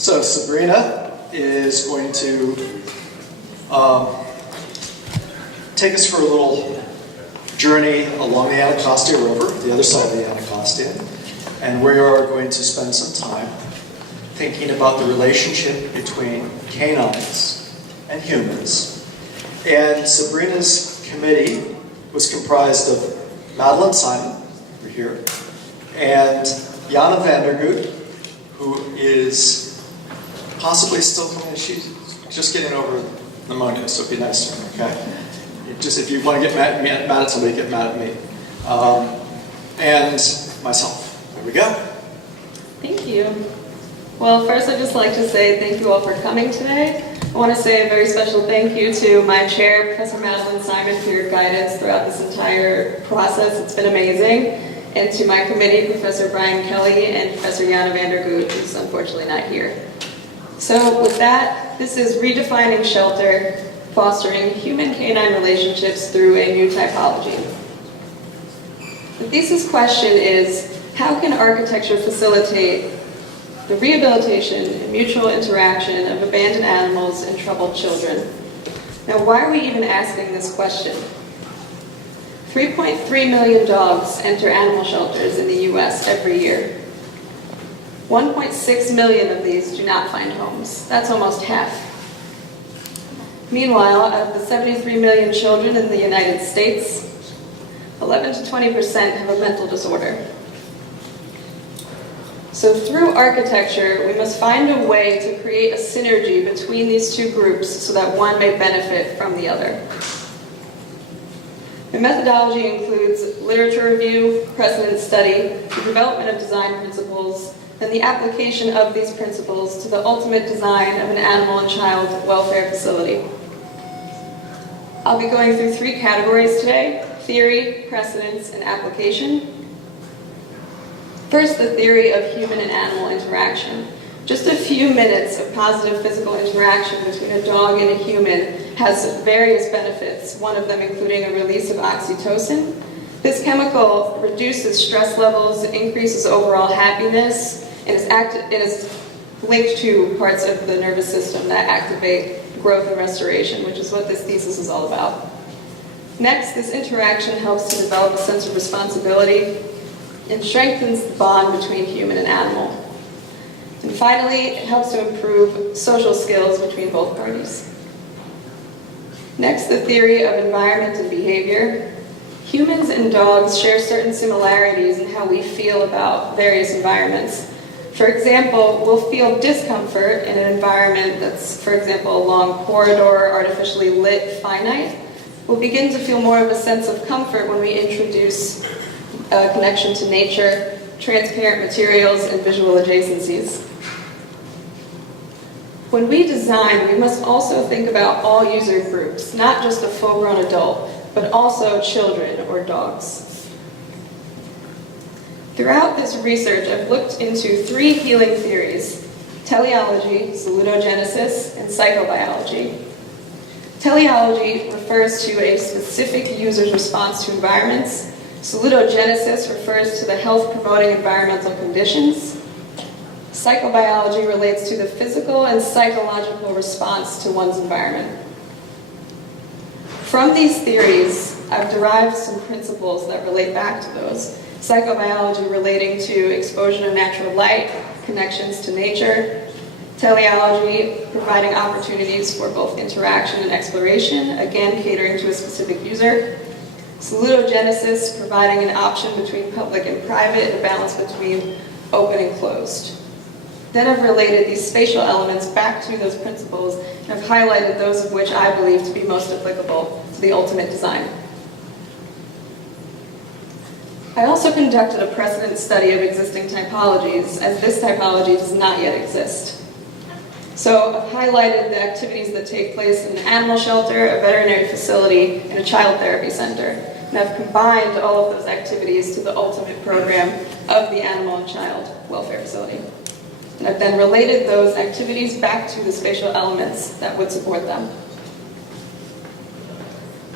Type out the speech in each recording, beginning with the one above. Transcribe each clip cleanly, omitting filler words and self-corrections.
So Sabrina is going to take us for a little journey along the Anacostia River, the other side of the Anacostia, and we are going to spend some time thinking about the relationship between canines and humans. And Sabrina's committee was comprised of Madeline Simon, over here, and Jana Vandergood, who is possibly still coming. She's just getting over pneumonia, so be nice to her, okay? Just if you want to get mad at somebody, get mad at me. And myself. There we go. Thank you. Well, first I'd just like to say thank you all for coming today. I want to say a very special thank you to my chair, Professor Madeline Simon, for your guidance throughout this entire process. It's been amazing. And to my committee, Professor Brian Kelly and Professor Jana Vandergood, who's unfortunately not here. So with that, this is Redefining Shelter, Fostering Human-Canine Relationships Through a New Typology. The thesis question is, how can architecture facilitate the rehabilitation and mutual interaction of abandoned animals and troubled children? Now, why are we even asking this question? 3.3 million dogs enter animal shelters in the US every year. 1.6 million of these do not find homes. That's almost half. Meanwhile, of the 73 million children in the United States, 11 to 20% have a mental disorder. So through architecture, we must find a way to create a synergy between these two groups so that one may benefit from the other. The methodology includes literature review, precedent study, the development of design principles, and the application of these principles to the ultimate design of an animal and child welfare facility. I'll be going through three categories today: theory, precedence, and application. First, the theory of human and animal interaction. Just a few minutes of positive physical interaction between a dog and a human has various benefits, one of them including a release of oxytocin. This chemical reduces stress levels, increases overall happiness, and is linked to parts of the nervous system that activate growth and restoration, which is what this thesis is all about. Next, this interaction helps to develop a sense of responsibility and strengthens the bond between human and animal. And finally, it helps to improve social skills between both parties. Next, the theory of environment and behavior. Humans and dogs share certain similarities in how we feel about various environments. For example, we'll feel discomfort in an environment that's, for example, a long corridor, artificially lit, finite. We'll begin to feel more of a sense of comfort when we introduce a connection to nature, transparent materials, and visual adjacencies. When we design, we must also think about all user groups, not just a full-grown adult, but also children or dogs. Throughout this research, I've looked into three healing theories: teleology, salutogenesis, and psychobiology. Teleology refers to a specific user's response to environments. Salutogenesis refers to the health-promoting environmental conditions. Psychobiology relates to the physical and psychological response to one's environment. From these theories, I've derived some principles that relate back to those. Psychobiology relating to exposure to natural light, connections to nature. Teleology providing opportunities for both interaction and exploration, again catering to a specific user. Salutogenesis providing an option between public and private, a balance between open and closed. Then I've related these spatial elements back to those principles, and I've highlighted those of which I believe to be most applicable to the ultimate design. I also conducted a precedent study of existing typologies, as this typology does not yet exist. So I've highlighted the activities that take place in an animal shelter, a veterinary facility, and a child therapy center. And I've combined all of those activities to the ultimate program of the animal and child welfare facility. And I've then related those activities back to the spatial elements that would support them.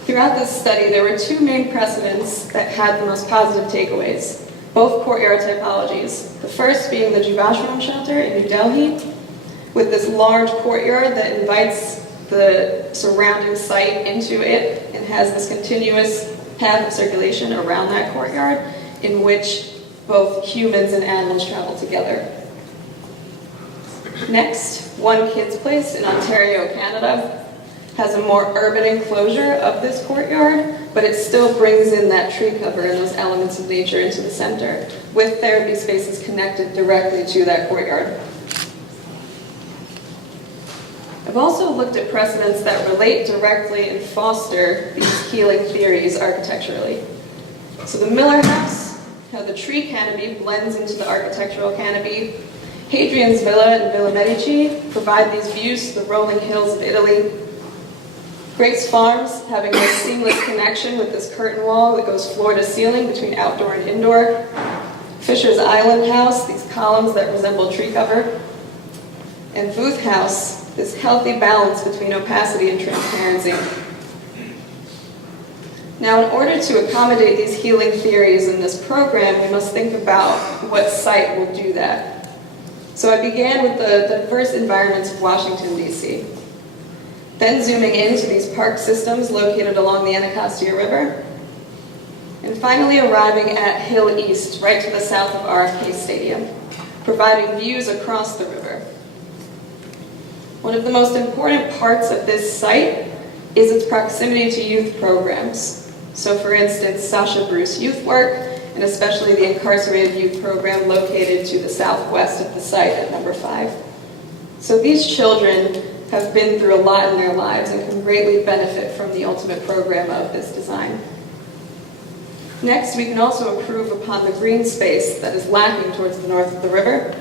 Throughout this study, there were two main precedents that had the most positive takeaways, both core era typologies. The first being the Jivashram shelter in New Delhi, with this large courtyard that invites the surrounding site into it and has this continuous path of circulation around that courtyard in which both humans and animals travel together. Next, One Kid's Place in Ontario, Canada has a more urban enclosure of this courtyard, but it still brings in that tree cover and those elements of nature into the center, with therapy spaces connected directly to that courtyard. I've also looked at precedents that relate directly and foster these healing theories architecturally. So the Miller House, how the tree canopy blends into the architectural canopy. Hadrian's Villa and Villa Medici provide these views to the rolling hills of Italy. Grace Farms, having a seamless connection with this curtain wall that goes floor to ceiling between outdoor and indoor. Fisher's Island House, these columns that resemble tree cover. And Booth House, this healthy balance between opacity and transparency. Now, in order to accommodate these healing theories in this program, we must think about what site will do that. So I began with the diverse environments of Washington, D.C., then zooming into these park systems located along the Anacostia River, and finally arriving at Hill East, right to the south of RFK Stadium, providing views across the river. One of the most important parts of this site is its proximity to youth programs. So for instance, Sasha Bruce Youth Work, and especially the Incarcerated Youth Program located to the southwest of the site at number 5. So these children have been through a lot in their lives and can greatly benefit from the ultimate program of this design. Next, we can also improve upon the green space that is lacking towards the north of the river.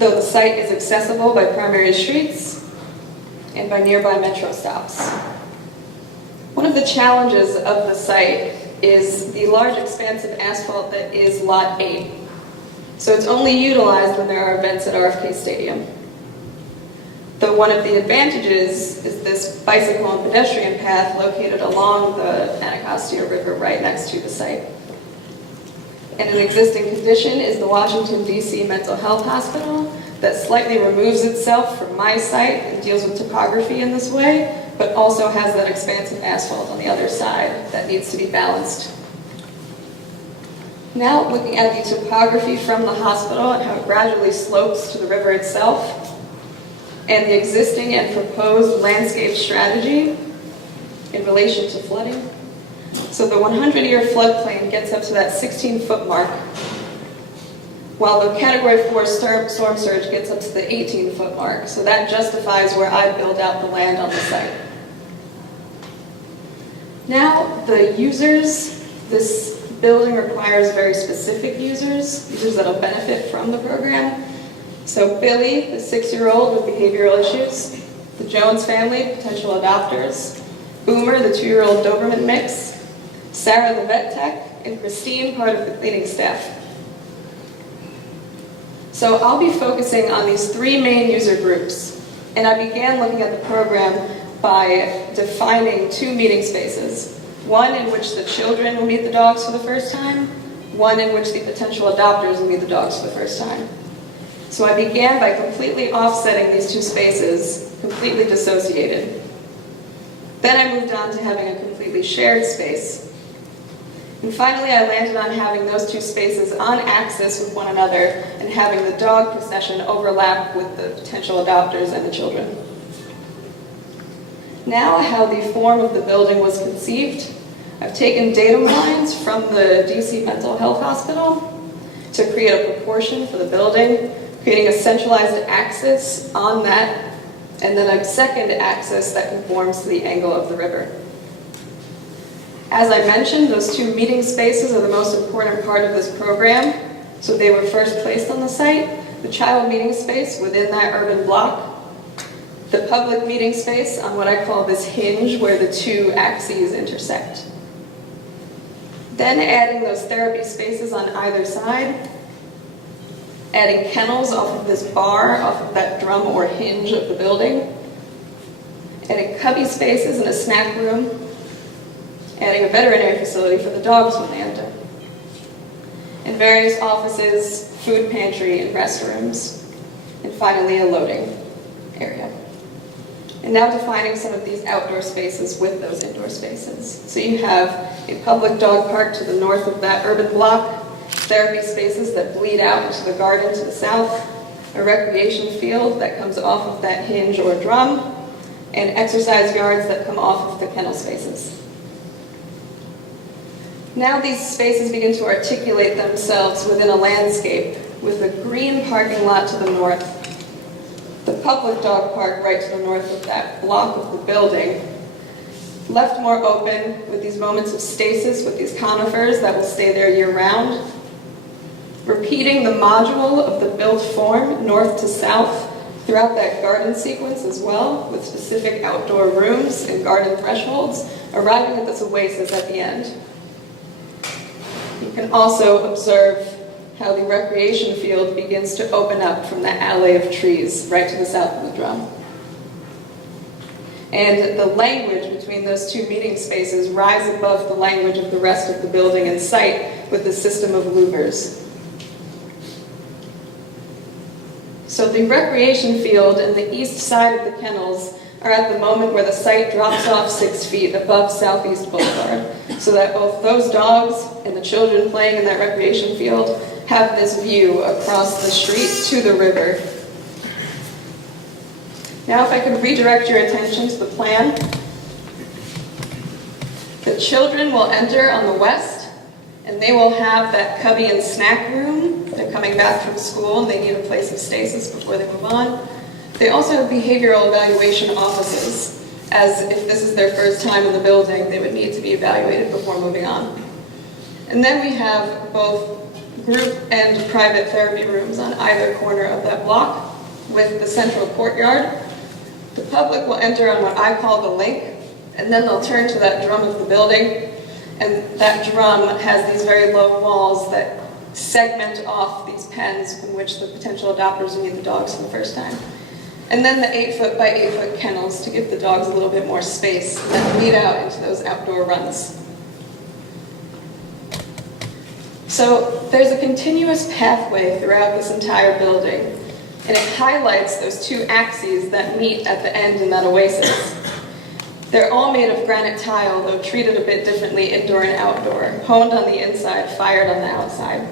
Though the site is accessible by primary streets and by nearby metro stops. One of the challenges of the site is the large expanse of asphalt that is Lot 8. So it's only utilized when there are events at RFK Stadium. Though one of the advantages is this bicycle and pedestrian path located along the Anacostia River right next to the site. And an existing condition is the Washington, D.C. Mental Health Hospital that slightly removes itself from my site and deals with topography in this way, but also has that expansive asphalt on the other side that needs to be balanced. Now, looking at the topography from the hospital and how it gradually slopes to the river itself, and the existing and proposed landscape strategy in relation to flooding. So the 100-year floodplain gets up to that 16-foot mark, while the Category 4 storm surge gets up to the 18-foot mark. So that justifies where I build out the land on the site. Now, the users, this building requires very specific users that'll benefit from the program. So Billy, the 6-year-old with behavioral issues, the Jones family, potential adopters, Boomer, the 2-year-old Doberman mix, Sarah, the vet tech, and Christine, part of the cleaning staff. So I'll be focusing on these 3 main user groups, and I began looking at the program by defining 2 meeting spaces. One in which the children will meet the dogs for the first time, one in which the potential adopters will meet the dogs for the first time. So I began by completely offsetting these 2 spaces, completely dissociated. Then I moved on to having a completely shared space. And finally, I landed on having those 2 spaces on axis with one another and having the dog procession overlap with the potential adopters and the children. Now, how the form of the building was conceived. I've taken datum lines from the DC Mental Health Hospital to create a proportion for the building, creating a centralized axis on that, and then a second axis that conforms to the angle of the river. As I mentioned, those 2 meeting spaces are the most important part of this program, so they were first placed on the site. The child meeting space within that urban block, the public meeting space on what I call this hinge where the 2 axes intersect. Then adding those therapy spaces on either side, adding kennels off of this bar, off of that drum or hinge of the building, adding cubby spaces and a snack room, adding a veterinary facility for the dogs when they enter, and various offices food pantry, and restrooms, and finally a loading area. And now defining some of these outdoor spaces with those indoor spaces. So you have a public dog park to the north of that urban block, therapy spaces that bleed out into the garden to the south, a recreation field that comes off of that hinge or drum, and exercise yards that come off of the kennel spaces. Now these spaces begin to articulate themselves within a landscape with a green parking lot to the north, the public dog park right to the north of that block of the building, left more open with these moments of stasis with these conifers that will stay there year-round, repeating the module of the built form north to south throughout that garden sequence as well, with specific outdoor rooms and garden thresholds, arriving at this oasis at the end. You can also observe how the recreation field begins to open up from that alley of trees right to the south of the drum. And the language between those two meeting spaces rise above the language of the rest of the building and site with the system of louvers. So the recreation field and the east side of the kennels are at the moment where the site drops off 6 feet above Southeast Boulevard, so that both those dogs and the children playing in that recreation field have this view across the street to the river. Now if I could redirect your attention to the plan. The children will enter on the west, and they will have that cubby and snack room. They're coming back from school and they need a place of stasis before they move on. They also have behavioral evaluation offices, as if this is their first time in the building, they would need to be evaluated before moving on. And then we have both group and private therapy rooms on either corner of that block with the central courtyard. The public will enter on what I call the link, and then they'll turn to that drum of the building, and that drum has these very low walls that segment off these pens in which the potential adopters will meet the dogs for the first time. And then the 8-foot by 8-foot kennels to give the dogs a little bit more space and then lead out into those outdoor runs. So there's a continuous pathway throughout this entire building, and it highlights those two axes that meet at the end in that oasis. They're all made of granite tile, though treated a bit differently indoor and outdoor, honed on the inside, fired on the outside.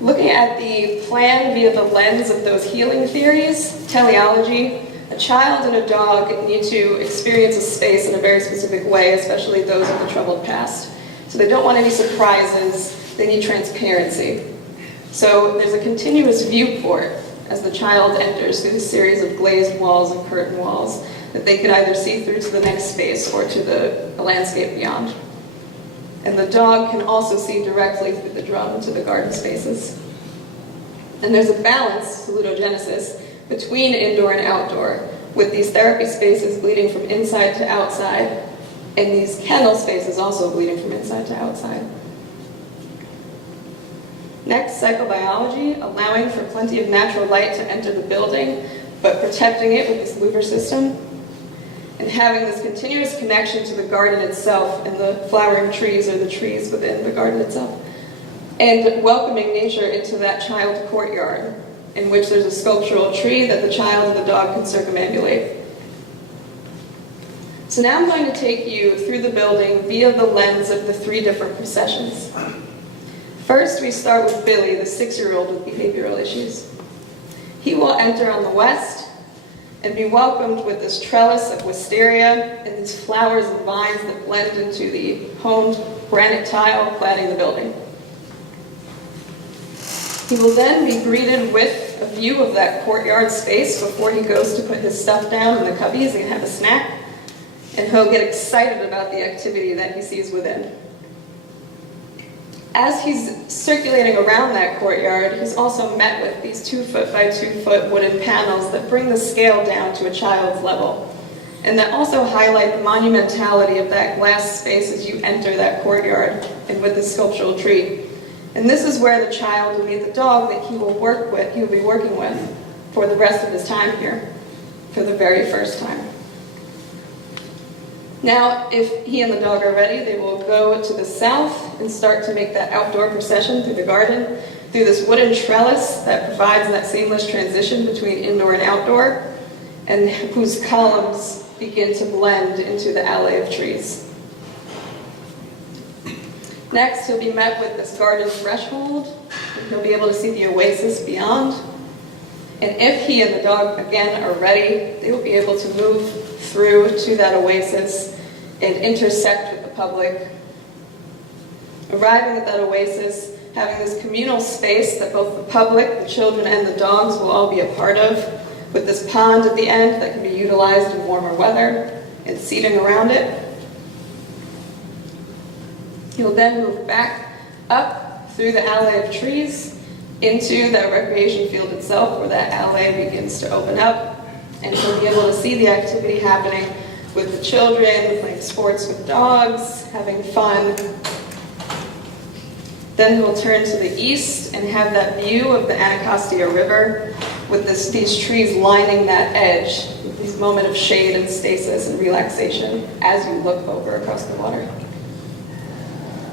Looking at the plan via the lens of those healing theories, teleology, a child and a dog need to experience a space in a very specific way, especially those of the troubled past. So they don't want any surprises, they need transparency. So there's a continuous viewport as the child enters through this series of glazed walls and curtain walls that they can either see through to the next space or to the landscape beyond. And the dog can also see directly through the drum to the garden spaces. And there's a balance, salutogenesis, between indoor and outdoor, with these therapy spaces bleeding from inside to outside, and these kennel spaces also bleeding from inside to outside. Next, psychobiology, allowing for plenty of natural light to enter the building, but protecting it with this louver system, and having this continuous connection to the garden itself and the flowering trees or the trees within the garden itself, and welcoming nature into that child courtyard, in which there's a sculptural tree that the child and the dog can circumambulate. So now I'm going to take you through the building via the lens of the 3 different processions. First, we start with Billy, the 6-year-old with behavioral issues. He will enter on the west and be welcomed with this trellis of wisteria and these flowers and vines that blend into the honed granite tile cladding the building. He will then be greeted with a view of that courtyard space before he goes to put his stuff down in the cubbies and have a snack, and he'll get excited about the activity that he sees within. As he's circulating around that courtyard, he's also met with these 2-foot by 2-foot wooden panels that bring the scale down to a child's level, and that also highlight the monumentality of that glass space as you enter that courtyard and with the sculptural tree. And this is where the child will meet the dog that he will be working with for the rest of his time here, for the very first time. Now, if he and the dog are ready, they will go to the south and start to make that outdoor procession through the garden, through this wooden trellis that provides that seamless transition between indoor and outdoor, and whose columns begin to blend into the alley of trees. Next, he'll be met with this garden threshold, and he'll be able to see the oasis beyond. And if he and the dog, again, are ready, they will be able to move through to that oasis and intersect with the public. Arriving at that oasis, having this communal space that both the public, the children, and the dogs will all be a part of, with this pond at the end that can be utilized in warmer weather, and seating around it. He'll then move back up through the alley of trees into that recreation field itself, where that alley begins to open up, and he'll be able to see the activity happening with the children, playing sports with dogs, having fun. Then he'll turn to the east and have that view of the Anacostia River with these trees lining that edge, with these moments of shade and stasis and relaxation as you look over across the water.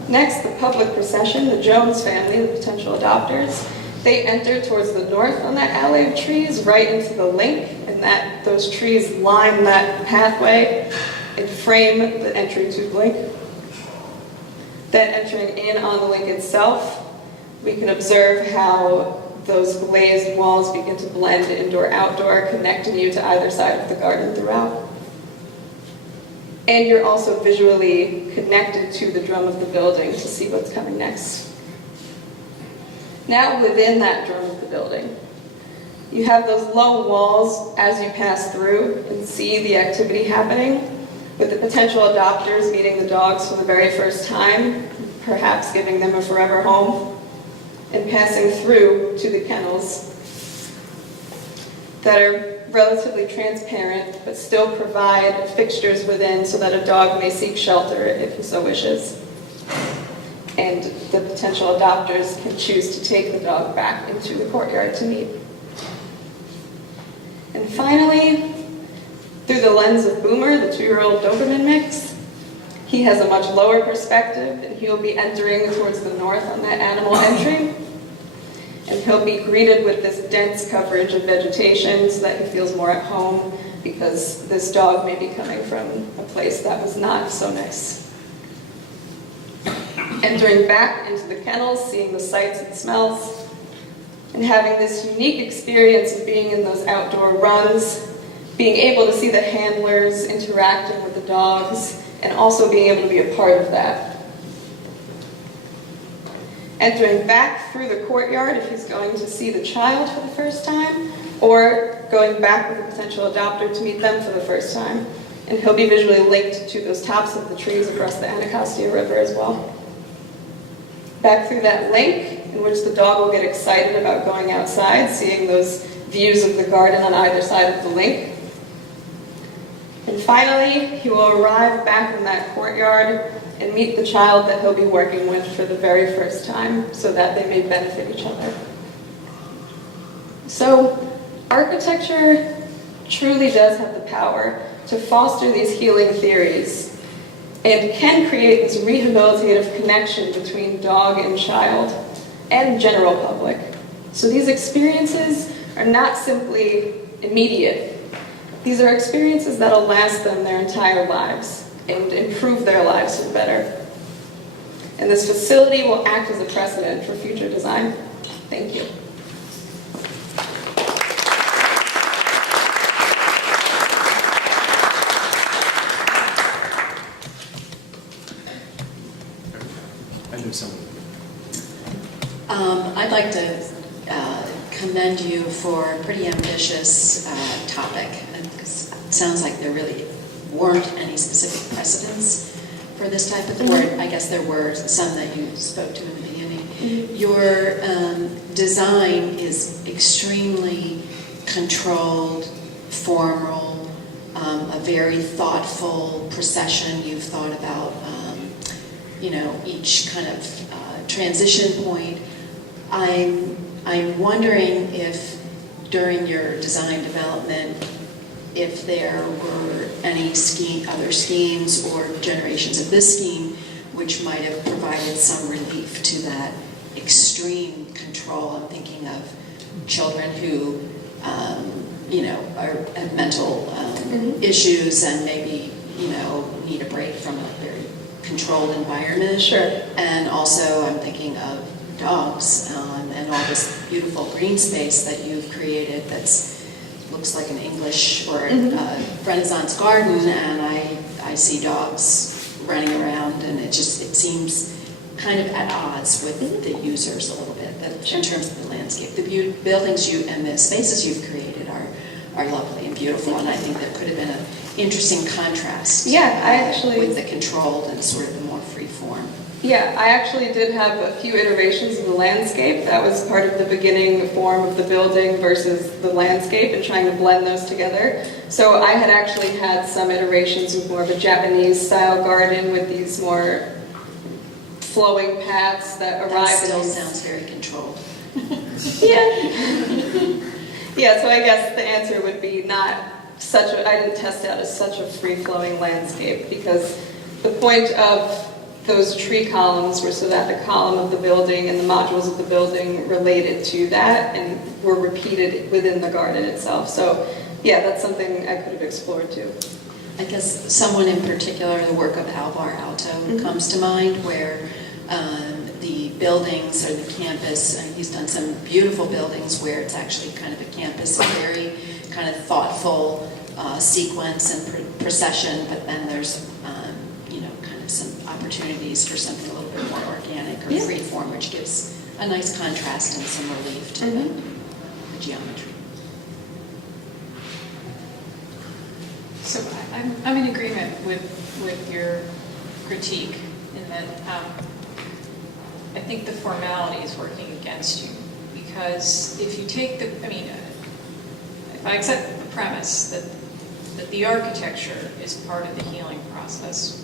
Next, the public procession, the Jones family, the potential adopters. They enter towards the north on that alley of trees, right into the link, and those trees line that pathway and frame the entry to the link. Then entering in on the link itself, we can observe how those glazed walls begin to blend indoor-outdoor, connecting you to either side of the garden throughout. And you're also visually connected to the drum of the building to see what's coming next. Now within that drum of the building, you have those low walls as you pass through and see the activity happening, with the potential adopters meeting the dogs for the very first time, perhaps giving them a forever home, and passing through to the kennels that are relatively transparent, but still provide fixtures within so that a dog may seek shelter if he so wishes. And the potential adopters can choose to take the dog back into the courtyard to meet. And finally, through the lens of Boomer, the 2-year-old Doberman mix, he has a much lower perspective, and he'll be entering towards the north on that animal entry. And he'll be greeted with this dense coverage of vegetation so that he feels more at home, because this dog may be coming from a place that was not so nice. Entering back into the kennels, seeing the sights and smells, and having this unique experience of being in those outdoor runs, being able to see the handlers interacting with the dogs, and also being able to be a part of that. Entering back through the courtyard if he's going to see the child for the first time, or going back with a potential adopter to meet them for the first time. And he'll be visually linked to those tops of the trees across the Anacostia River as well. Back through that link, in which the dog will get excited about going outside, seeing those views of the garden on either side of the link. And finally, he will arrive back in that courtyard and meet the child that he'll be working with for the very first time, so that they may benefit each other. So, architecture truly does have the power to foster these healing theories, and can create this rehabilitative connection between dog and child, and general public. So these experiences are not simply immediate. These are experiences that'll last them their entire lives and improve their lives for the better. And this facility will act as a precedent for future design. Thank you. I'd like to commend you for a pretty ambitious topic, because it sounds like there really weren't any specific precedents for this type of work. I guess there were some that you spoke to in the beginning. Mm-hmm. Your design is extremely controlled, formal, a very thoughtful procession. You've thought about, each kind of transition point. I'm wondering if during your design development, if there were any other schemes or generations of this scheme which might have provided some relief to that extreme control. I'm thinking of children who, have mental issues and maybe, need a break from a very controlled environment. Sure. And also I'm thinking of dogs and all this beautiful green space that you've created looks like an English or Renaissance garden, and I see dogs running around, and it seems kind of at odds with the users a little bit, in terms of the landscape. The buildings and the spaces you've created are lovely and beautiful, and I think there could have been an interesting contrast with the controlled and sort of the more free form. Yeah, I actually did have a few iterations of the landscape. That was part of the beginning form of the building versus the landscape and trying to blend those together. So I had actually had some iterations with more of a Japanese style garden with these more flowing paths that arrive. That still sounds very controlled. Yeah, so I guess the answer would be I didn't test out as such a free-flowing landscape, because the point of those tree columns were so that the column of the building and the modules of the building related to that and were repeated within the garden itself. So yeah, that's something I could have explored too. I guess someone in particular, the work of Alvar Aalto comes to mind, where the buildings or the campus, and he's done some beautiful buildings where it's actually kind of a campus, a very kind of thoughtful sequence and procession, but then there's kind of some opportunities for something a little bit more organic or free form, which gives a nice contrast and some relief to the geometry. So I'm in agreement with your critique in that I think the formality is working against you, because if you take if I accept the premise that the architecture is part of the healing process,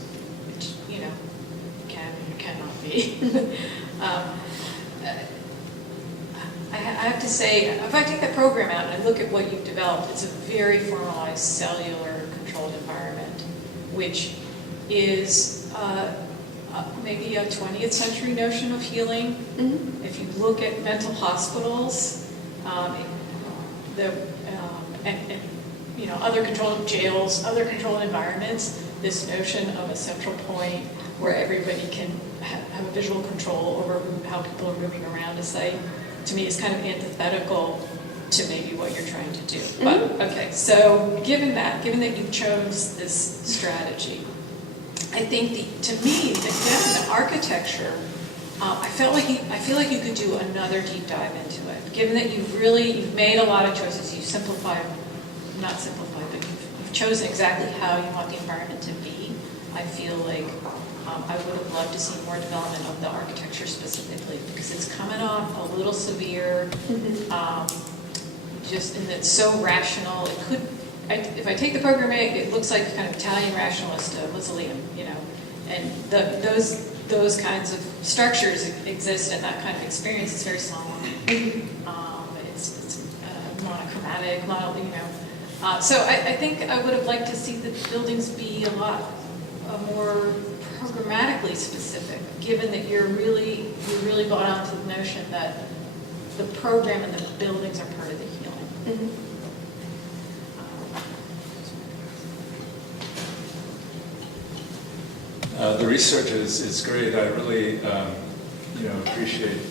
which can or cannot be. I have to say, if I take that program out and I look at what you've developed, it's a very formalized cellular controlled environment, which is maybe a 20th century notion of healing. If you look at mental hospitals, other controlled jails, other controlled environments, this notion of a central point where everybody can have a visual control over how people are moving around a site, to me is kind of antithetical to maybe what you're trying to do. But okay, so given that you chose this strategy, I think to me the architecture, I feel like you could do another deep dive into it. Given that you've made a lot of choices, you not simplified, but you've chosen exactly how you want the environment to be. I feel like I would have loved to see more development of the architecture specifically, because it's coming off a little severe, just in that it's so rational. It could, if I take the program A, it looks like kind of Italian rationalist mausoleum, and those kinds of structures exist, and that kind of experience is very small. It's monochromatic, so I think I would have liked to see the buildings be a lot more programmatically specific, given that you really bought onto the notion that the program and the buildings are part of the healing. The research is great. I really appreciate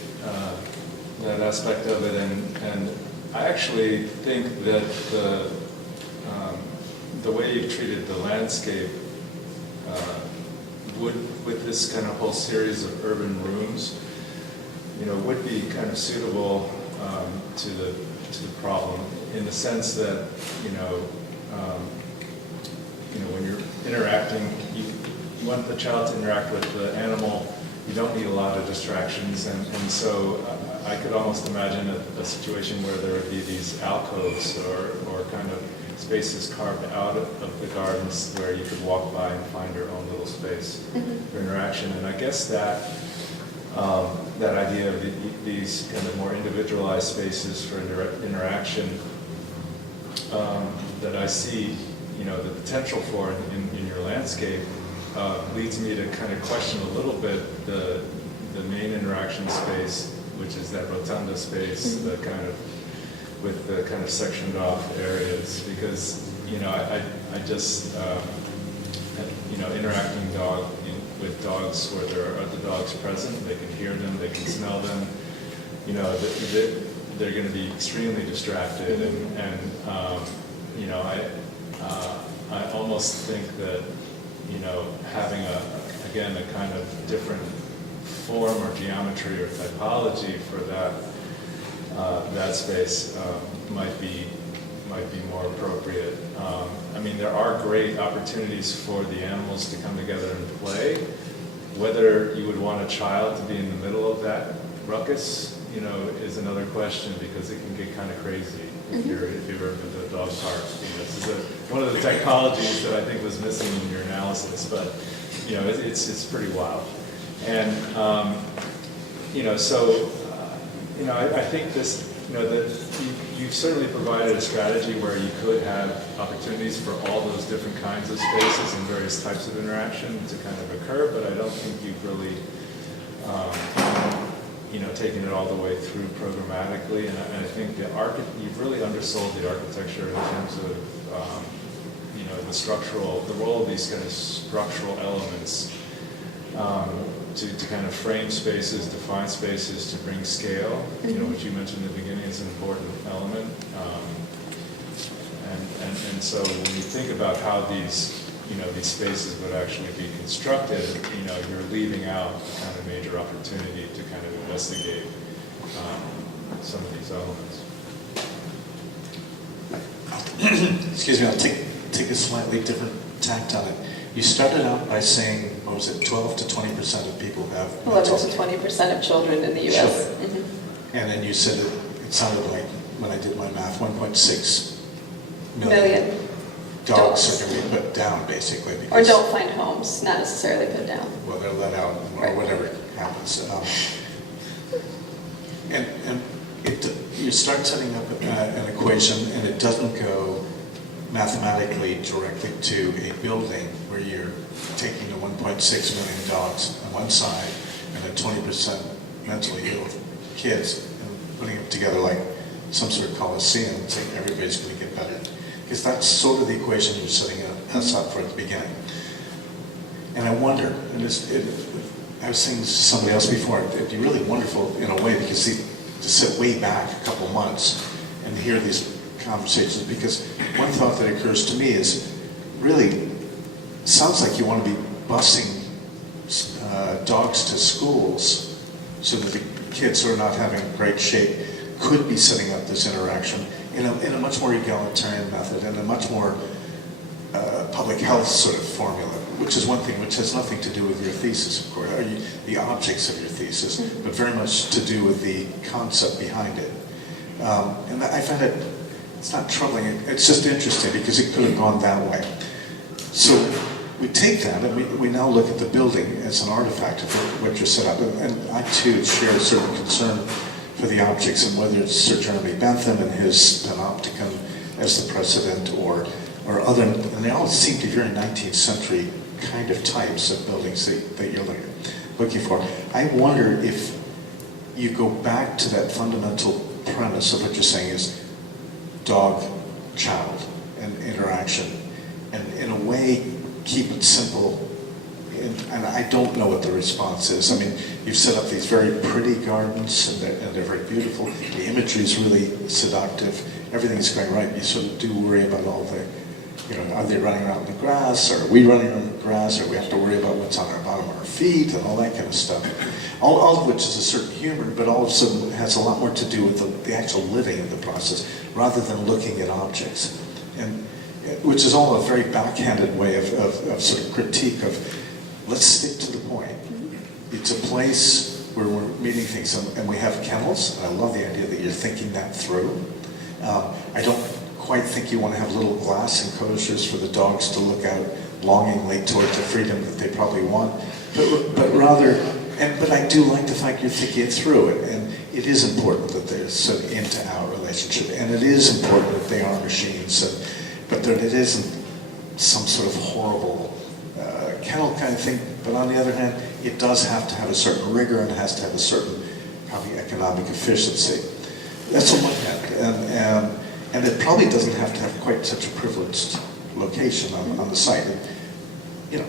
that aspect of it, and I actually think that the way you've treated the landscape with this kind of whole series of urban rooms, would be kind of suitable to the problem, in the sense that when you're interacting, you want the child to interact with the animal. You don't need a lot of distractions, and so I could almost imagine a situation where there would be these alcoves or kind of spaces carved out of the gardens where you could walk by and find your own little space for interaction. And I guess that idea of these kind of more individualized spaces for interaction that I see, the potential for in your landscape, leads me to kind of question a little bit the main interaction space, which is that rotunda space, the kind of with the kind of sectioned off areas, because I just interacting with dogs where there are other dogs present, they can hear them, they can smell them, they're going to be extremely distracted, and I almost think that having a kind of different form or geometry or typology for that space might be more appropriate. There are great opportunities for the animals to come together and play. Whether you would want a child to be in the middle of that ruckus, is another question, because it can get kind of crazy if you're in the dog park. This is one of the typologies that I think was missing in your analysis, but it's pretty wild. And I think this, you've certainly provided a strategy where you could have opportunities for all those different kinds of spaces and various types of interaction to kind of occur, but I don't think you've really, taken it all the way through programmatically. And I think you've really undersold the architecture in terms of, the role of these kind of structural elements to kind of frame spaces, define spaces, to bring scale, which you mentioned in the beginning is an important element. And so when you think about how these spaces would actually be constructed, you're leaving out a kind of major opportunity to kind of investigate some of these elements. Excuse me, I'll take a slightly different tact on it. You started out by saying, what was it, 12 to 20% of people have 11 to 20% of children in the U.S. Children. And then you said it sounded like, when I did my math, 1.6 million dogs are going to be put down, basically. Or don't find homes, not necessarily put down. Well, they're let out, or whatever happens. You start setting up an equation, and it doesn't go mathematically directly to a building where you're taking the 1.6 million dogs on one side and the 20% mentally ill kids and putting them together like some sort of coliseum and saying everybody's going to get better. Because that's sort of the equation you're setting us up for at the beginning. And I wonder, and I was saying this to somebody else before, it'd be really wonderful in a way because to sit way back a couple months and hear these conversations, because one thought that occurs to me is, really, sounds like you want to be busing dogs to schools so that the kids who are not having great shape could be setting up this interaction in a much more egalitarian method and a much more public health sort of formula, which is one thing which has nothing to do with your thesis, of course, or the objects of your thesis, but very much to do with the concept behind it. And I find it's not troubling, it's just interesting because it could have gone that way. So we take that and we now look at the building as an artifact of what you're set up. And I too share a certain concern for the objects, and whether it's Sir Jeremy Bentham and his Panopticon as the precedent or other, and they all seem to be very 19th century kind of types of buildings that you're looking for. I wonder if you go back to that fundamental premise of what you're saying is dog-child and interaction, and in a way keep it simple. And I don't know what the response is. I mean, you've set up these very pretty gardens, and they're very beautiful. The imagery is really seductive. Everything's going right. You sort of do worry about all the, are they running around in the grass, or are we running around in the grass, or we have to worry about what's on our bottom of our feet, and all that kind of stuff. All of which is a certain humor, but all of a sudden has a lot more to do with the actual living of the process, rather than looking at objects. And which is all a very backhanded way of sort of critique of, let's stick to the point. It's a place where we're meeting things, and we have kennels, and I love the idea that you're thinking that through. I don't quite think you want to have little glass enclosures for the dogs to look out longingly towards the freedom that they probably want, but rather, but I do like the fact you're thinking it through it, and it is important that there's sort of into-out relationship, and it is important that they are machines, but that it isn't some sort of horrible kennel kind of thing, but on the other hand, it does have to have a certain rigor and it has to have a certain probably economic efficiency. That's on one hand, and it probably doesn't have to have quite such a privileged location on the site. You know,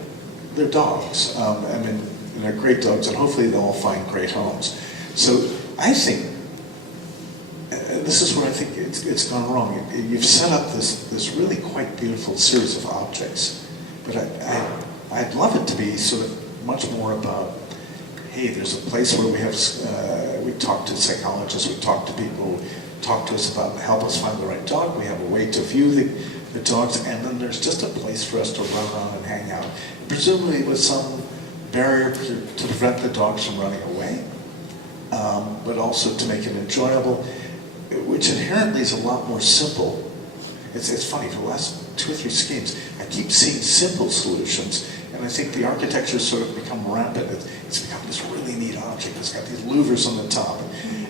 they're dogs. I mean, they're great dogs, and hopefully they'll all find great homes. So I think this is where I think it's gone wrong. You've set up this really quite beautiful series of objects, but I'd love it to be sort of much more about, hey, there's a place where we have, we talk to psychologists, we talk to people who talk to us about, help us find the right dog, we have a way to view the dogs, and then there's just a place for us to run around and hang out, presumably with some barrier to prevent the dogs from running away, but also to make it enjoyable, which inherently is a lot more simple. It's funny, for the last 2 or 3 schemes, I keep seeing simple solutions, and I think the architecture has sort of become rampant. It's become this really neat object. It's got these louvers on the top.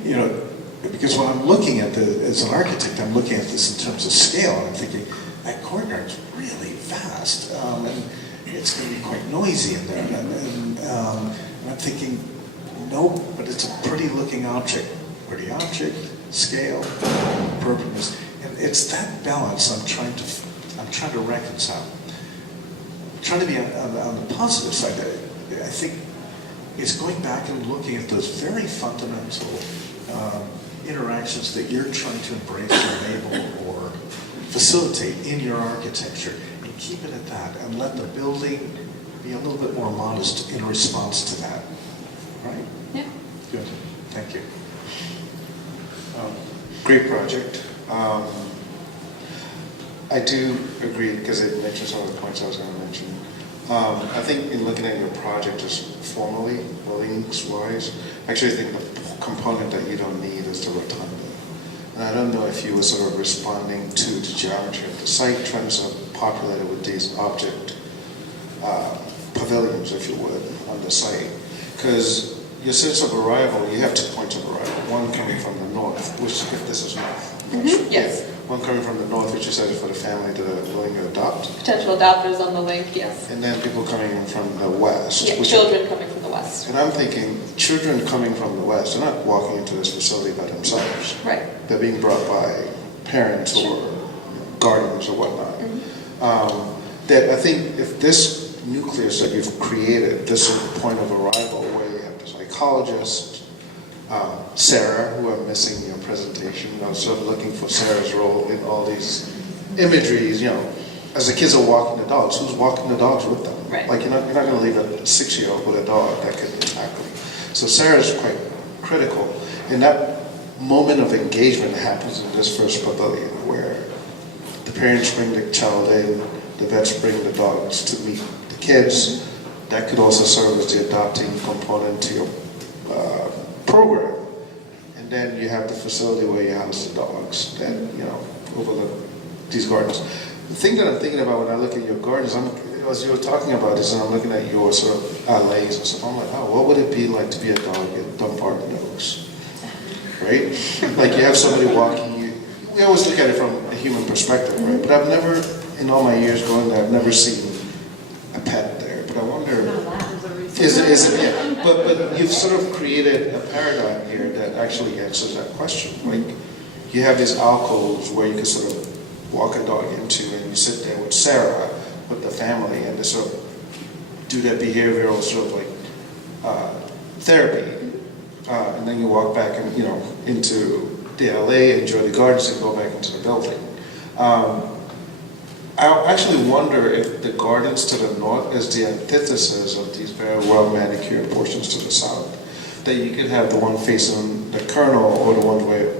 You know, because when I'm looking at as an architect, I'm looking at this in terms of scale, and I'm thinking, that courtyard's really vast, and it's going to be quite noisy in there. And I'm thinking, no, but it's a pretty looking object. Pretty object, scale, appropriateness. And it's that balance I'm trying to reconcile. I'm trying to be on the positive side. I think it's going back and looking at those very fundamental interactions that you're trying to embrace or enable or facilitate in your architecture, and keep it at that, and let the building be a little bit more modest in response to that. Right? Yeah. Good. Thank you. Great project. I do agree, because it mentions some of the points I was going to mention. I think in looking at your project just formally, links-wise, actually I think the component that you don't need is the rotunda. And I don't know if you were sort of responding to the geometry of the site, trying to sort of populate it with these object pavilions, if you would, on the site. Because your sense of arrival, you have 2 points of arrival. One coming from the north, which, if this is north. Mm-hmm. Yes. One coming from the north, which you said is for the family that are willing to adopt. Potential adopters on the link, yes. And then people coming in from the west. Yeah, children coming from the west. And I'm thinking, children coming from the west, they're not walking into this facility by themselves. Right. They're being brought by parents or guardians or whatnot. Mm-hmm. That I think if this nucleus that you've created, this point of arrival where you have the psychologist, Sarah, who I'm missing your presentation, I was sort of looking for Sarah's role in all these imageries, you know, as the kids are walking the dogs, who's walking the dogs with them? Right. Like you're not going to leave a 6-year-old with a dog that could tackle. So Sarah's quite critical. And that moment of engagement happens in this first pavilion where the parents bring the child in, the vets bring the dogs to meet the kids. That could also serve as the adopting component to your program. And then you have the facility where you house the dogs that, you know, overlook these gardens. The thing that I'm thinking about when I look at your gardens, as you were talking about this, and I'm looking at your sort of allays and stuff, I'm like, oh, what would it be like to be a dog at Dumbarton Oaks? Right? Like you have somebody walking you. We always look at it from a human perspective, right? But I've never, in all my years going there, I've never seen a pet there. But I wonder, is it? Yeah. But you've sort of created a paradigm here that actually answers that question. Like you have these alcoves where you can sort of walk a dog into, and you sit there with Sarah, with the family, and they sort of do that behavioral sort of like therapy. And then you walk back and, you know, into the LA, enjoy the gardens, and go back into the building. I actually wonder if the gardens to the north is the antithesis of these very well manicured portions to the south. That you could have the one facing the Colonel, or the one where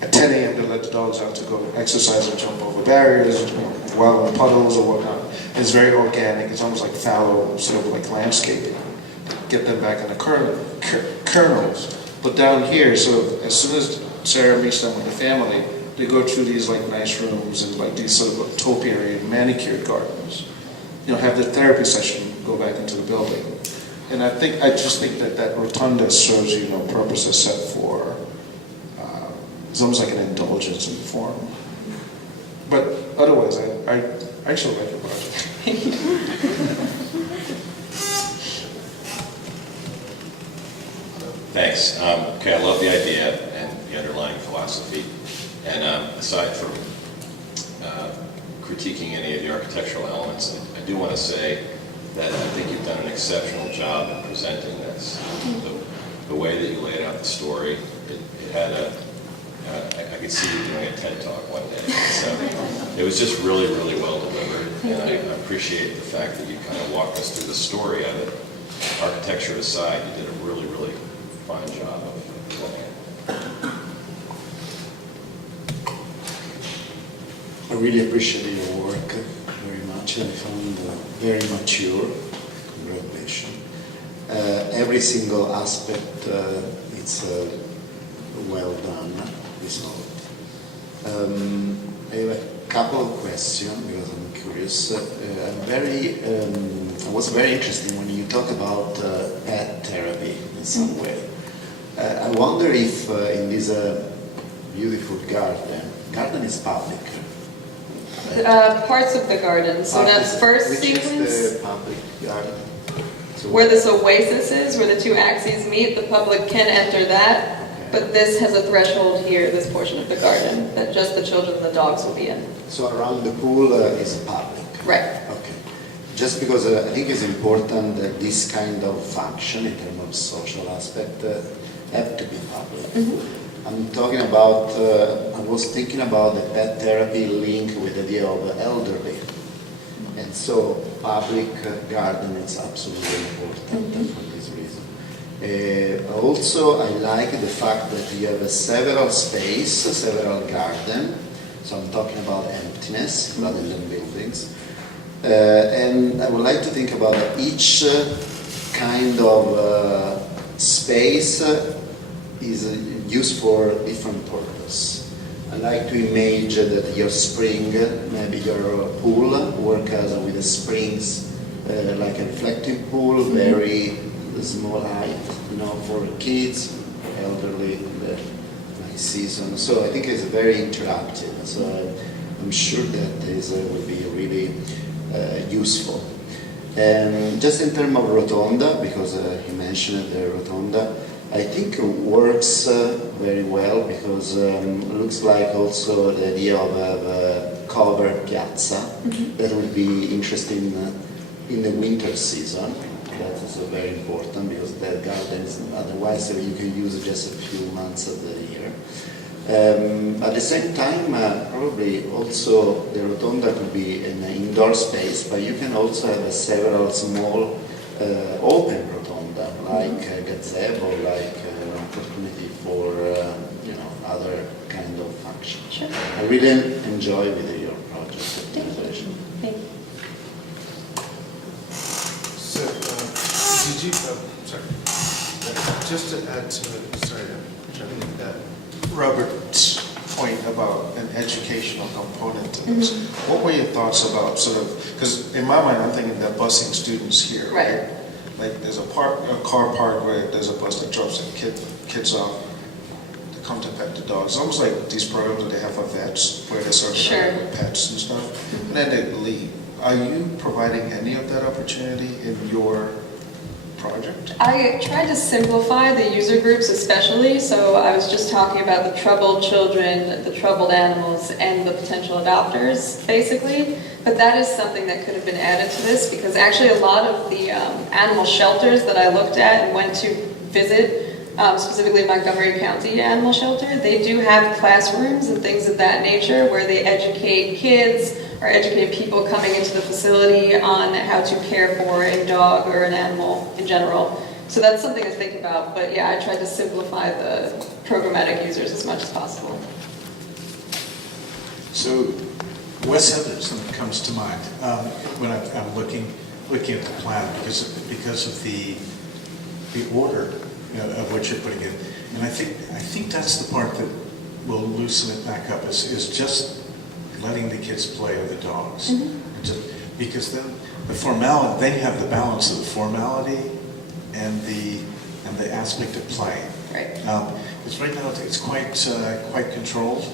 at 10 a.m. they let the dogs out to go exercise and jump over barriers, you know, while in puddles or whatnot. It's very organic. It's almost like fallow, sort of like landscaping. Get them back in the kernels. But down here, so as soon as Sarah meets them with the family, they go through these like nice rooms and like these sort of topiary manicured gardens. You know, have the therapy session, go back into the building. And I just think that rotunda serves you no purpose except for, it's almost like an indulgence in form. But otherwise, I actually like the project. Thanks. Okay, I love the idea and the underlying philosophy. And aside from critiquing any of the architectural elements, I do want to say that I think you've done an exceptional job in presenting this. The way that you laid out the story, it had I could see you doing a TED Talk one day. So it was just really, really well delivered. And I appreciate the fact that you kind of walked us through the story of it. Architecture aside, you did a really, really fine job of explaining it. I really appreciate your work very much. I found very mature. Congratulations. Every single aspect, it's well done. Resolved. I have a couple of questions because I'm curious. I was very interested when you talk about pet therapy in some way. I wonder if in this beautiful garden is public. Parts of the garden. So that first which sequence, is the public garden. So where this oasis is, where the two axes meet, the public can enter that. But this has a threshold here, this portion of the garden, that just the children and the dogs will be in. So around the pool is public. Right. Okay. Just because I think it's important that this kind of function in terms of social aspect have to be public. Mm-hmm. I'm talking about, I was thinking about the pet therapy link with the idea of elderly. And so public garden is absolutely important for this reason. Also, I like the fact that you have several space, several garden. So I'm talking about emptiness rather than buildings. And I would like to think about each kind of space is used for different purpose. I like to imagine that your spring, maybe your pool, work as with the springs, like a reflecting pool, very small height, for kids, elderly, the nice season. So I think it's very interactive. So I'm sure that this will be really useful. And just in terms of rotonda, because you mentioned the rotonda, I think it works very well because it looks like also the idea of a covered piazza that would be interesting in the winter season. That is very important because the gardens, otherwise you can use just a few months of the year. At the same time, probably also the rotonda could be an indoor space, but you can also have several small open rotonda, like a gazebo, like an opportunity for other kind of function. Sure. I really enjoy with your project. Thank you. Thank you. So, did you, sorry, just to add to Robert's point about an educational component to this, what were your thoughts about sort of, because in my mind I'm thinking that busing students here, right? Like there's a car park where there's a bus that drops the kids off to come to pet the dogs. It's almost like these programs that they have for vets where they sort of with pets and stuff, and then they leave. Are you providing any of that opportunity in your project? I tried to simplify the user groups especially, so I was just talking about the troubled children, the troubled animals, and the potential adopters, basically. But that is something that could have been added to this, because actually a lot of the animal shelters that I looked at and went to visit, specifically Montgomery County Animal Shelter, they do have classrooms and things of that nature where they educate kids or educate people coming into the facility on how to care for a dog or an animal in general. So that's something to think about. But yeah, I tried to simplify the programmatic users as much as possible. So Wes Henderson comes to mind when I'm looking at the plan because of the order of what you're putting in, and I think that's the part that will loosen it back up is just letting the kids play with the dogs, because then the formality, then you have the balance of the formality and the aspect of play. Right. Because right now it's quite controlled,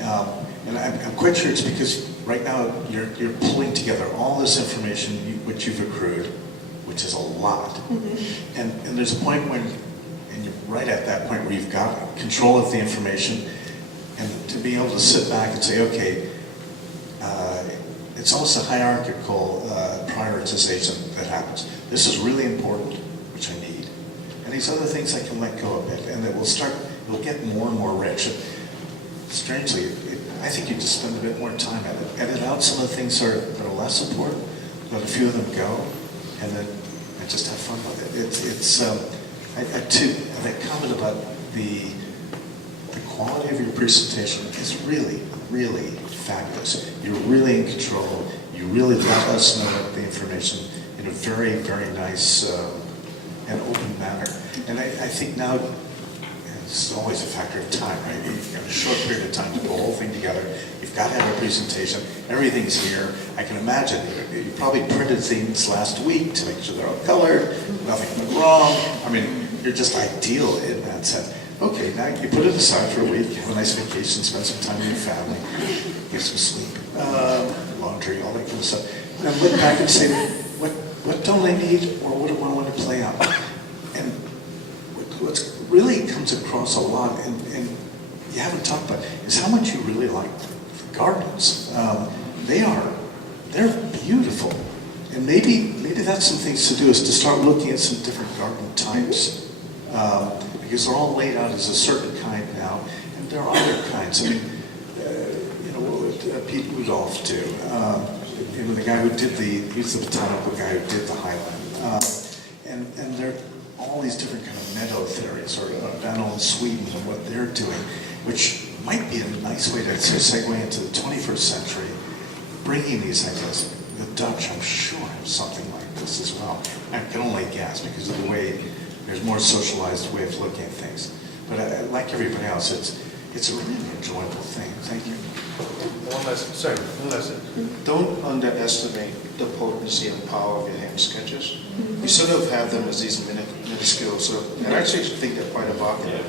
and I'm quite sure it's because right now you're pulling together all this information which you've accrued, which is a lot, and there's a point when right at that point where you've got control of the information, and to be able to sit back and say, okay, it's almost a hierarchical prioritization that happens. This is really important, which I need. And these other things I can let go a bit, and it will get more and more rich. And strangely, I think you just spend a bit more time at it. Edit out some of the things that are less important, let a few of them go, and then just have fun with it. That comment about the quality of your presentation is really, really fabulous. You're really in control. You really let us know the information in a very, very nice and open manner. And I think now, it's always a factor of time, right? You've got a short period of time to put the whole thing together. You've got to have a presentation. Everything's here. I can imagine you probably printed things last week to make sure they're all colored, nothing went wrong. I mean, you're just ideal in that sense. Okay, now you put it aside for a week, have a nice vacation, spend some time with your family, get some sleep, laundry, all that kind of stuff. And then look back and say, what don't I need, or what do I want to play out? And what's really comes across a lot, and you haven't talked about, is how much you really like the gardens. They're beautiful. And maybe that's some things to do, is to start looking at some different garden types. Because they're all laid out as a certain kind now, and there are other kinds. I mean, what would Pete Rudolph do? The guy who did he's the botanical guy who did the Highland. And there are all these different kind of meadow theories, or Daniel in Sweden and what they're doing, which might be a nice way to segue into the 21st century, bringing these ideas. The Dutch, I'm sure, have something like this as well. I can only guess because of the way there's more socialized way of looking at things. But like everybody else, it's a really enjoyable thing. Thank you. One last thing. Don't underestimate the potency and power of your hand sketches. You sort of have them as these minuscule and I actually think they're quite evocative.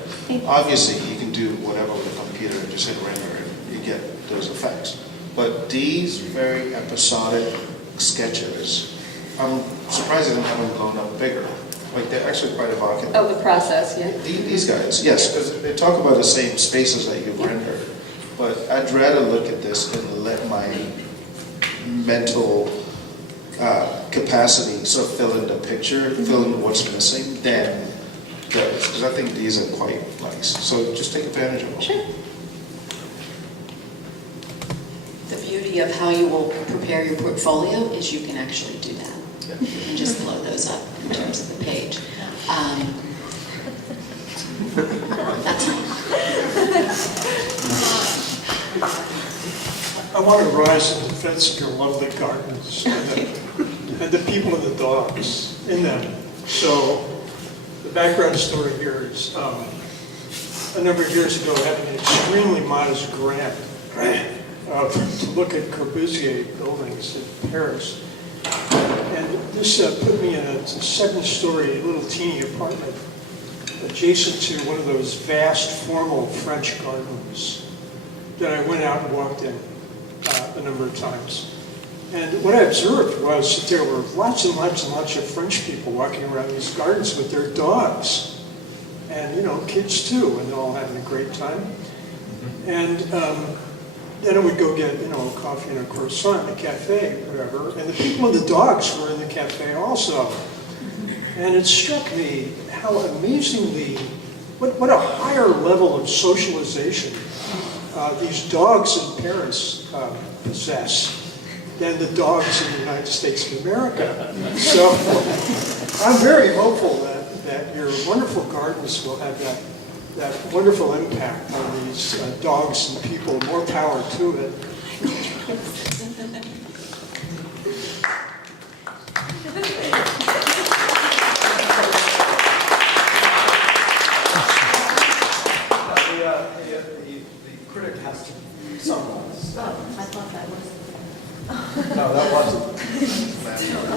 Obviously, you can do whatever with a computer and just hit render and you get those effects. But these very episodic sketches, I'm surprised they haven't blown up bigger. Like, they're actually quite evocative. Oh, the process, yeah. These guys, yes, because they talk about the same spaces that you render. But I'd rather look at this and let my mental capacity sort of fill in the picture, fill in what's missing, than those. Because I think these are quite nice. So just take advantage of them. Sure. The beauty of how you will prepare your portfolio is you can actually do that. You can just load those up in terms of the page. That's I want to rise in defense of your lovely gardens and the people and the dogs in them. So the background story here is a number of years ago, having an extremely modest grant to look at Corbusier buildings in Paris. And this put me in a second-story, little teeny apartment adjacent to one of those vast, formal French gardens that I went out and walked in a number of times. And what I observed was that there were lots and lots and lots of French people walking around these gardens with their dogs. And, kids too, and they're all having a great time. And then I would go get, a coffee and a croissant in a cafe, whatever. And the people and the dogs were in the cafe also. And it struck me how amazingly, what a higher level of socialization these dogs in Paris possess than the dogs in the United States of America. So I'm very hopeful that your wonderful gardens will have that wonderful impact on these dogs and people. More power to it. The critic has to summarize. Oh, I thought that was... No, that wasn't.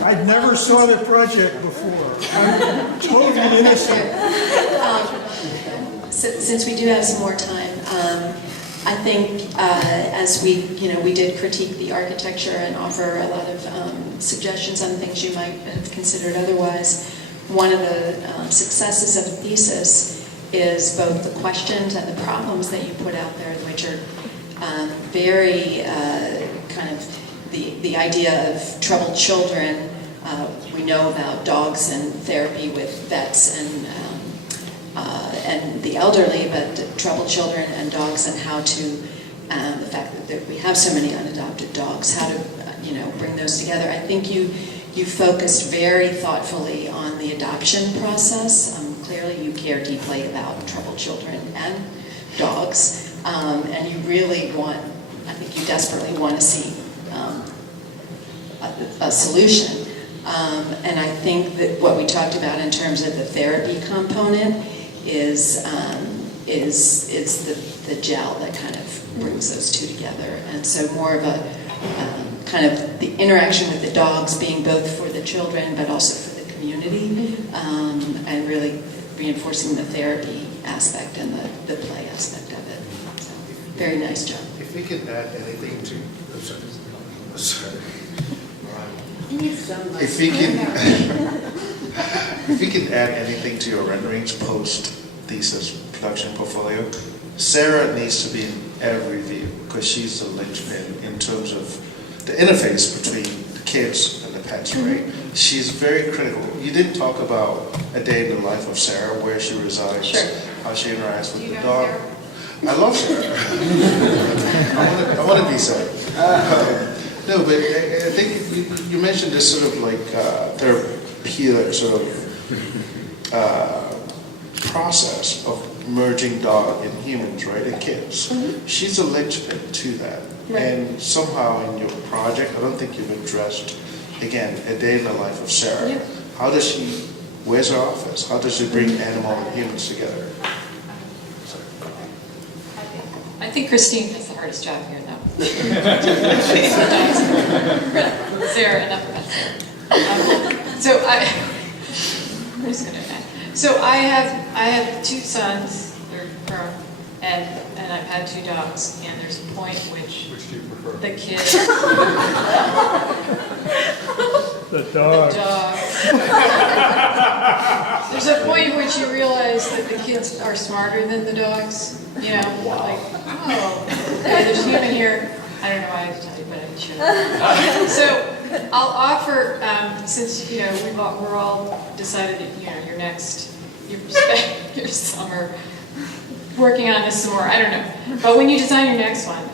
I never saw the project before. I'm totally innocent. Since we do have some more time, I think as we did critique the architecture and offer a lot of suggestions on things you might have considered otherwise, one of the successes of the thesis is both the questions and the problems that you put out there, which are very kind of the idea of troubled children. We know about dogs and therapy with vets and the elderly, but troubled children and dogs, and how to the fact that we have so many unadopted dogs, how to bring those together. I think you focused very thoughtfully on the adoption process. Clearly, you care deeply about troubled children and dogs, and you really I think you desperately want to see a solution. And I think that what we talked about in terms of the therapy component is the gel that kind of brings those two together. And so more of a kind of the interaction with the dogs being both for the children but also for the community, and really reinforcing the therapy aspect and the play aspect of it. So, very nice job. If we could add anything to, sorry. If we can add anything to your renderings post-thesis production portfolio, Sarah needs to be in every view because she's the linchpin in terms of the interface between the kids and the pets, right? She's very critical. You didn't talk about a day in the life of Sarah, where she resides, how she interacts with the dog. Sarah? I love Sarah. I want to be Sarah. No, but I think you mentioned this sort of like therapeutic sort of process of merging dog and humans, right, and kids. She's a linchpin to that. Right. And somehow in your project, I don't think you've addressed, again, a day in the life of Sarah. Yeah. How does she, where's her office? How does she bring animal and humans together? I think Christine has the hardest job here, though. Sarah, enough about Sarah. So I have two sons, they're grown, and I've had two dogs, and there's a point which do you prefer? the kid, The dog. the dog. There's a point in which you realize that the kids are smarter than the dogs. Like, oh, okay, there's a human here. I don't know why I have to tell you, but I should. So I'll offer, since we're all decided that your next, your summer, working on this some more. I don't know, but when you design your next one,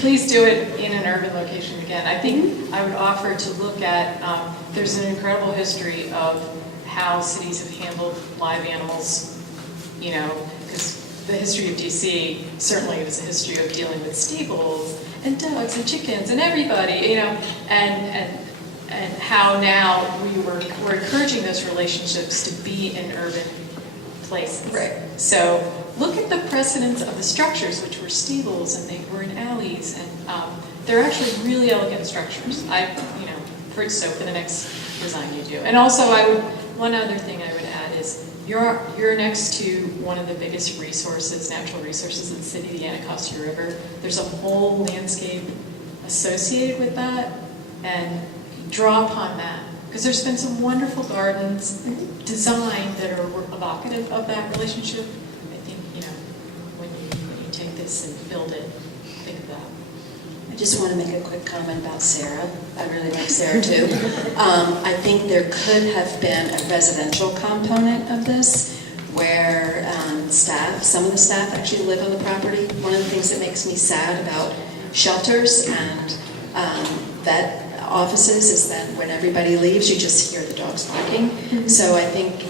please do it in an urban location again. I think I would offer to look at. There's an incredible history of how cities have handled live animals. Because the history of DC certainly is a history of dealing with stables and dogs and chickens and everybody, and how now we're encouraging those relationships to be in urban places. Right. So look at the precedents of the structures, which were stables and they were in alleys, and they're actually really elegant structures. For the next design you do. And also, one other thing I would add is you're next to one of the biggest natural resources in the city, the Anacostia River. There's a whole landscape associated with that, and draw upon that. Because there's been some wonderful gardens designed that are evocative of that relationship. I think, when you take this and build it, think of that. I just want to make a quick comment about Sarah. I really like Sarah too. I think there could have been a residential component of this where some of the staff actually live on the property. One of the things that makes me sad about shelters and vet offices is that when everybody leaves, you just hear the dogs barking. So I think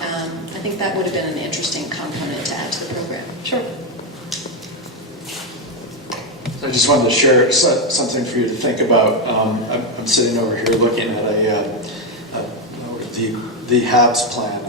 that would have been an interesting component to add to the program. Sure. I just wanted to share something for you to think about. I'm sitting over here looking at the HABS plan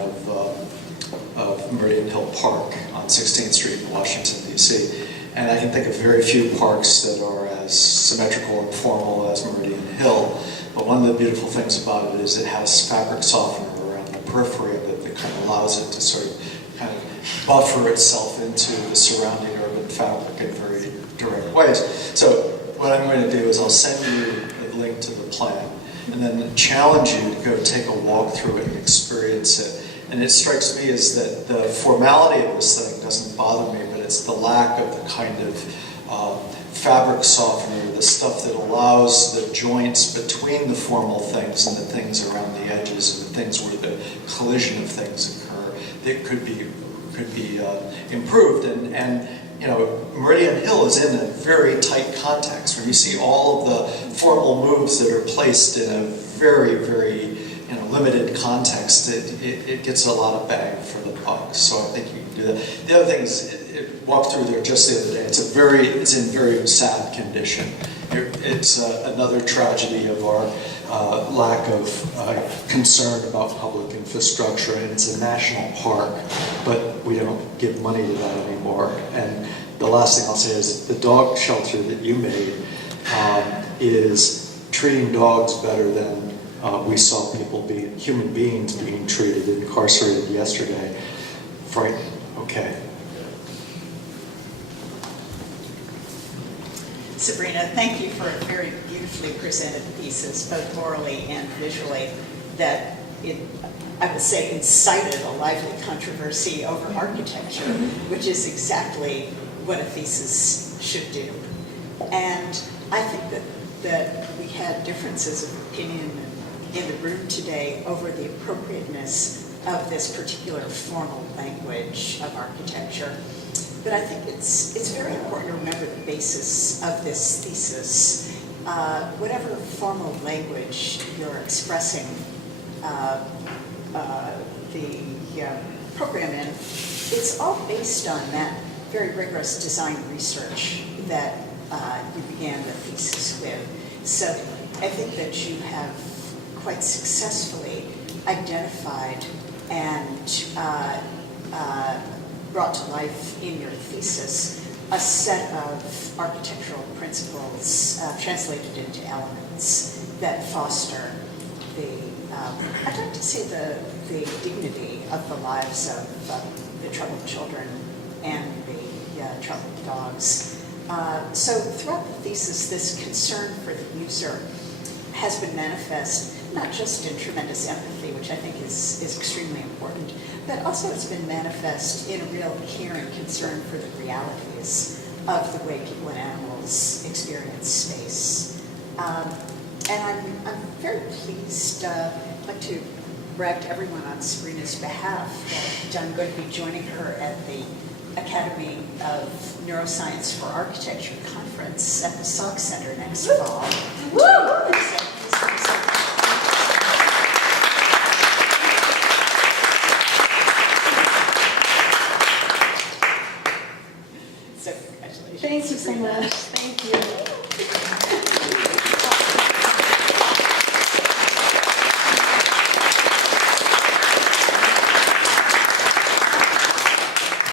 of Meridian Hill Park on 16th Street in Washington, D.C. And I can think of very few parks that are as symmetrical and formal as Meridian Hill. But one of the beautiful things about it is it has fabric softener around the periphery of it that kind of allows it to sort of kind of buffer itself into the surrounding urban fabric in very direct ways. So what I'm going to do is I'll send you a link to the plan and then challenge you to go take a walk through it and experience it And it strikes me as that the formality of this thing doesn't bother me, but it's the lack of the kind of fabric softener, the stuff that allows the joints between the formal things and the things around the edges and the things where the collision of things occur that could be improved. And you know, Meridian Hill is in a very tight context. When you see all of the formal moves that are placed in a very, very limited context, it gets a lot of bang for the buck. So I think you can do that. The other thing is, it walked through there just the other day. It's in very sad condition. It's another tragedy of our lack of concern about public infrastructure, and it's a national park, but we don't give money to that anymore. And the last thing I'll say is the dog shelter that you made is treating dogs better than we saw human beings being treated, incarcerated yesterday. Frightening. Okay. Sabrina, thank you for a very beautifully presented thesis, both orally and visually, that I would say incited a lively controversy over architecture, which is exactly what a thesis should do. And I think that we had differences of opinion in the room today over the appropriateness of this particular formal language of architecture. But I think it's very important to remember the basis of this thesis. Whatever formal language you're expressing the program in, it's all based on that very rigorous design research that you began the thesis with. So I think that you have quite successfully identified and brought to life in your thesis a set of architectural principles translated into elements that foster I'd like to say the dignity of the lives of the troubled children and the troubled dogs. So throughout the thesis, this concern for the user has been manifest, not just in tremendous empathy, which I think is extremely important, but also it's been manifest in a real care and concern for the realities of the way people and animals experience space. And I'm very pleased, I'd like to brag to everyone on Sabrina's behalf that I'm going to be joining her at the Academy of Neuroscience for Architecture conference at the Salk Center next fall. Woo! So congratulations. Thank you so much. Thank you.